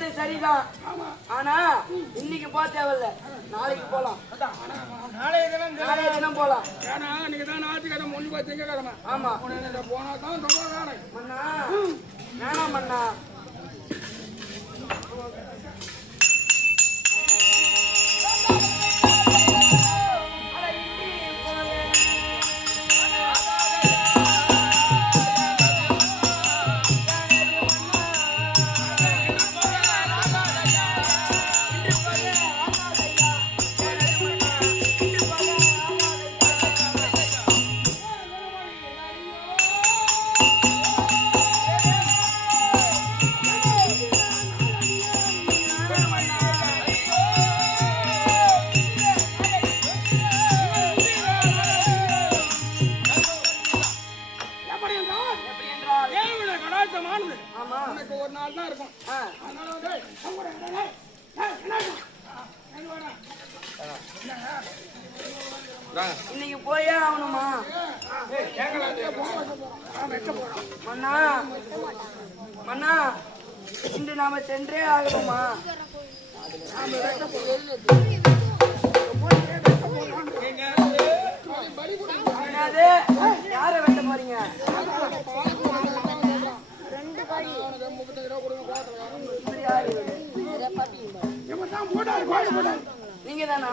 வார்த்தை சரிதான். ஆனா இன்னைக்கு போக தேவையில்ல, நாளைக்கு போலாம். நாளைய தினம் போலாம். ஏன்னா நீங்க தான் ஞாயிற்றுக்கிழமை முன்னி போய் திங்கக்கிழமை. ஆமா போனா தான் ரொம்ப மன்னா வேணாம் மன்னா. ஒரு நாள் தான் இருக்கும். இன்னைக்கு போயே ஆகணுமா மன்னா? மன்னா இன்று நாம சென்றே ஆகணுமா? யார வெட்ட போறீங்க? நீங்க தானா?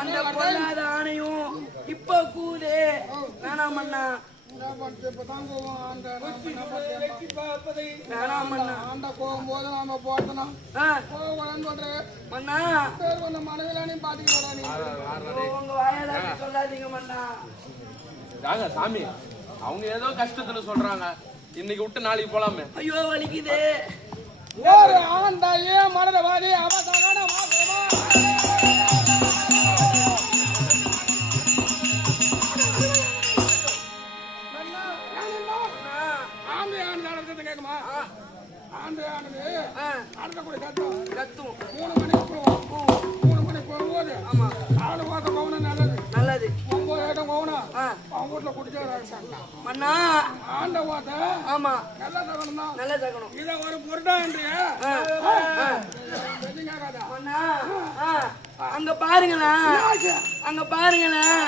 அந்த பொல்லாத ஆணையும் இப்ப கூது வேணாம் மன்னா. வேணாம் மன்னா. அந்த போகும்போது நாம போட்டோம் மன்னா. மனதிலானையும் பாத்துக்கலாம். உங்க வாயால சொல்லாதீங்க மன்னா. சாமி அவங்க ஏதோ கஷ்டத்துல சொல்றாங்க, இன்னைக்கு விட்டு நாளைக்கு போலாமே. ஐயோ வலிக்குது. ஒரு ஆண்டாயே மனதவாதி அவதான மாதமா கேக்குமா? ஆண்டு ஆனது அடுத்தக்கூடிய கத்தும் 3 மணிக்கு போவோம். 3 மணிக்கு போகும்போது ஆமா 4 மாதம் போகணும். நல்லது நல்லது. 9 ஏட்டம் போகணும். அவங்க வீட்டுல குடிச்சாரு மன்னா. ஆண்ட வாத்த ஆமா நல்ல தகனம் தான். நல்ல தகனம். இத ஒரு பொருட்டா என்றியா மன்னா. அங்க பாருங்களேன், அங்க பாருங்களேன்.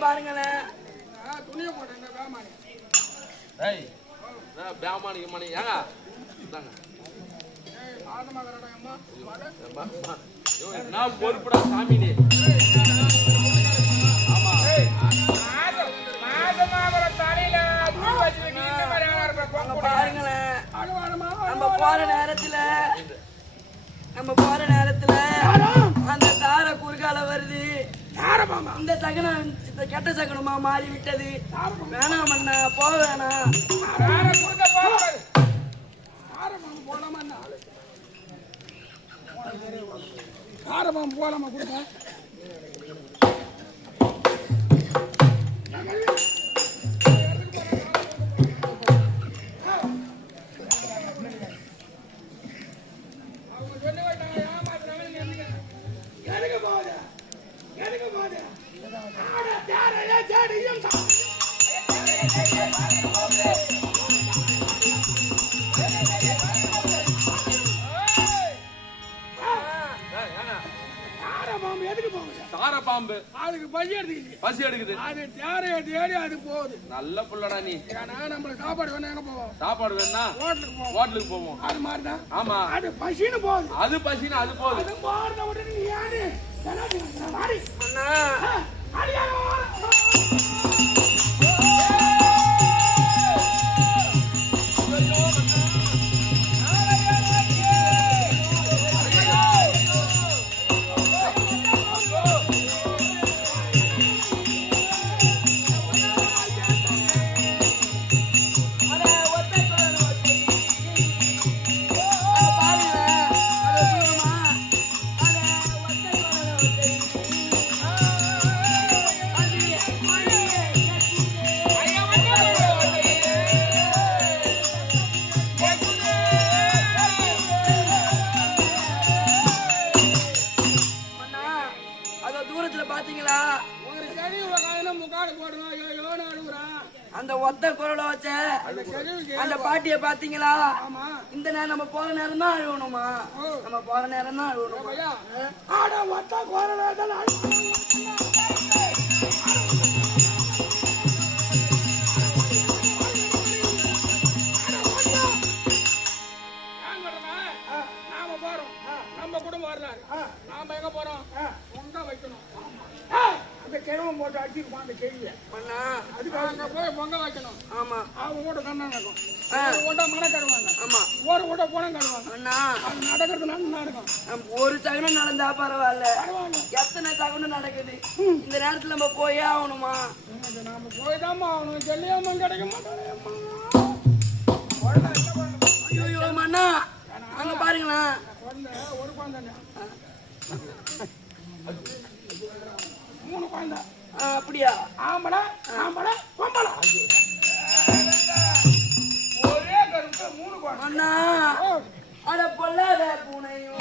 பாருங்களேன், துணியை போட்டேன் பேமானி. ஏய் பேமானிக்கு மணி ஏங்க இந்தாங்க. என்ன பொறுப்புடா சாமி நீ. ஆமா பாருங்களேன், நம்ம போற நேரத்துல அந்த தார குறுகால வருது. இந்த சகனம் இந்த கெட்ட சகனமா மாறி விட்டது. வேணாம் அண்ணா, போக வேணாம். காரமாம் போலாமா கொடுக்க பாம்பு அதுக்கு பசி எடுக்குது அது தேரைய தேடி அது போகுது. நல்ல புள்ளடா நீ. ஏன்னா நம்மளுக்கு சாப்பாடு வேணும், எங்க போவோம்? சாப்பாடு வேணா ஹோட்டலுக்கு போவோம். அது மாதிரிதான். ஆமா, அது பசின்னு போகுது. அது பசின்னு அது போகுது. அது போறத விட நீ யாரு அண்ணா அந்த ஒத்த குரலை வச்ச அந்த பாட்டிய பாத்தீங்களா? இந்த நேரம் நம்ம போற நேரம் தான் அழுவணுமா? நம்ம போற நேரம் தான் அழுவணுமா? நாம போறோம், நம்ம குடும்பம் வரலாறு. நாம எங்க போறோம்? பொங்க வைக்கணும். அந்த கிழவன் போட்டு அடிச்சிருப்பான் அந்த கேள்வியை. அதுக்கு அங்க போய் பொங்க வைக்கணும். ஆமா, அவங்க கூட தண்ணா நடக்கும். ஒரு ஓட்ட மனை கடுவாங்க. ஆமா, ஒரு ஓட்ட பணம் கடுவாங்க. அண்ணா அது நடக்கிறது நடக்கும். ஒரு சகனம் நடந்தா பரவாயில்ல, எத்தனை சகனம் நடக்குது. இந்த நேரத்துல நம்ம போயே ஆகணுமா? நாம போய்தாம்மா ஆகணும். ஜல்லியம்மா கிடைக்க மாட்டாங்க. ஐயோ மண்ணா, அங்க பாருங்களேன், ஒரு குழந்தை, 3 குழந்தை. அப்படியா? ஆம்பளை ஆம்பளை பொம்பளை, ஒரே கருப்பு 3 குழந்தை. அண்ணா அட பொல்லாத பூனையும்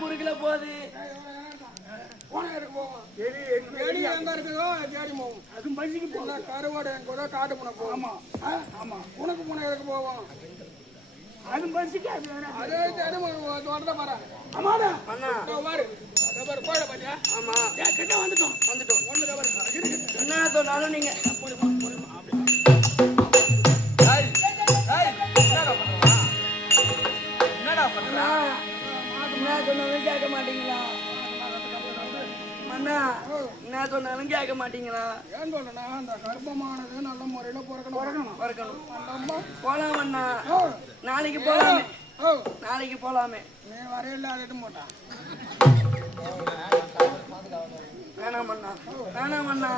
குறுக்கல போகுது. அது பசிக்கு போல கருவாடு கூட காட்டு பூனை போவோம். ஆமா, உனக்கு பூனை எதுக்கு போவோம்? அது பசிக்கு அதே தோட்டத்தை பாரு. ஆமாடா அண்ணா பாரு, பாரு கோயில பாத்தியா? ஆமா, கிட்ட வந்துட்டோம். என்ன சொன்னாலும் நீங்க என்ன சொன்னாலும் கேட்க மாட்டீங்களா? அண்ணா என்ன சொன்னாலும் கேட்க மாட்டீங்களா? ஏன் சொல்றேன்னா, அந்த கர்ப்பமானது நல்ல முறையில பிறக்கணும். போலாம் அண்ணா, நாளைக்கு போலாமே. நாளைக்கு போலாமே. நீ வரையில அதுட்டு போட்டான். வேணாம் அண்ணா, வேணாம் அண்ணா,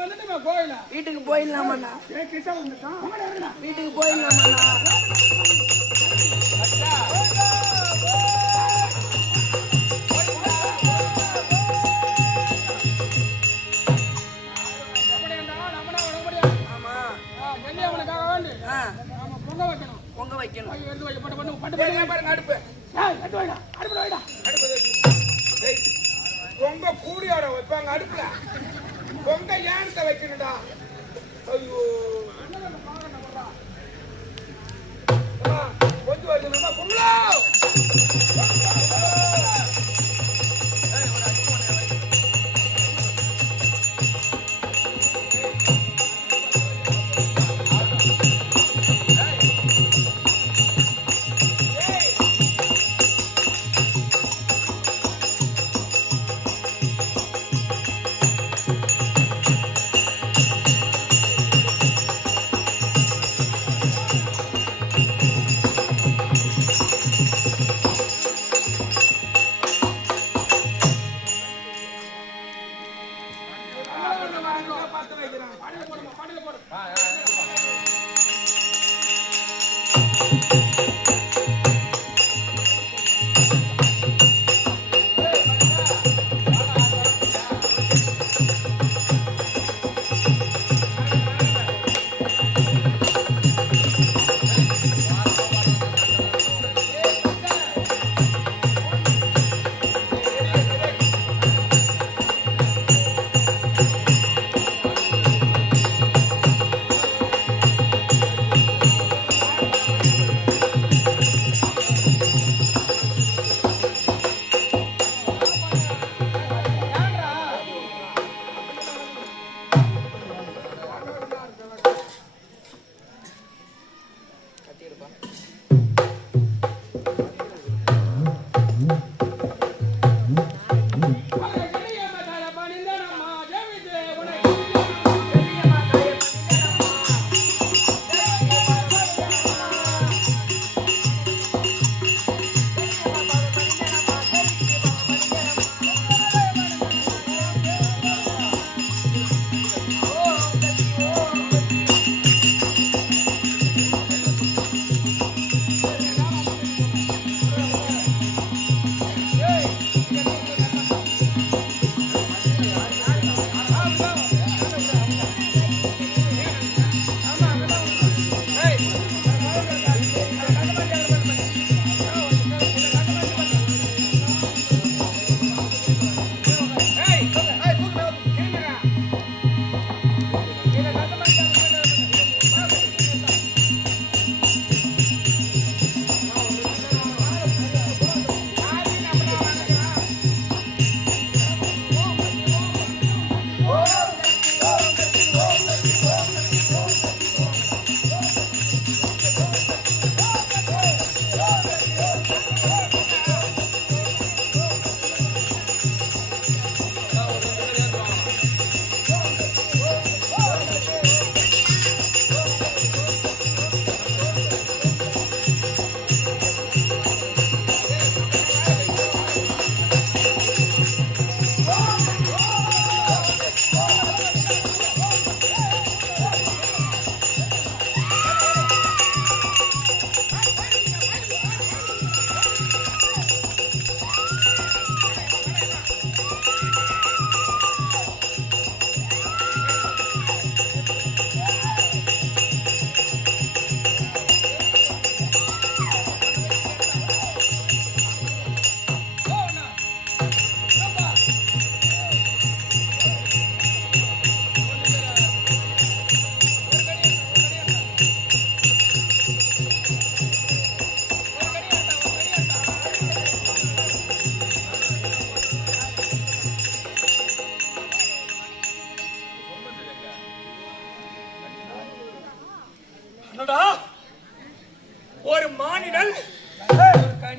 வந்துட்டு கோயில வீட்டுக்கு போயிடலாம் அண்ணா. கிட்ட வந்துட்டான், வீட்டுக்கு போயிடலாம் அண்ணா. பொங்க வைக்கணும். பொங்க கூடியோட வைப்பாங்க அடுப்புல. பொங்க ஏனத்தை வைக்கணும்டா. ஐயோ கொஞ்சம் வருதுன்னா பொங்கலோ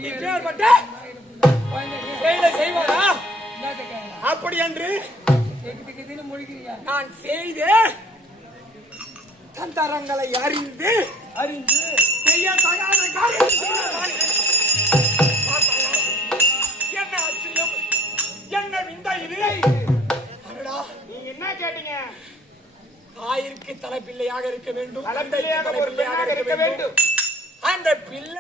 இப்பேற்பட்ட செயலை செய்வாரா? அப்படி என்று நான் செய்து தந்தரங்களை அறிந்து செய்ய தகாத காரியம் செய்தார். என்ன ஆச்சரியம், என்ன விந்தை இது? அடடா, நீங்க என்ன கேட்டீங்க? தாயிற்கு தலைப்பிள்ளையாக இருக்க வேண்டும், தலைப்பிள்ளையாக இருக்க வேண்டும். அந்த பிள்ளை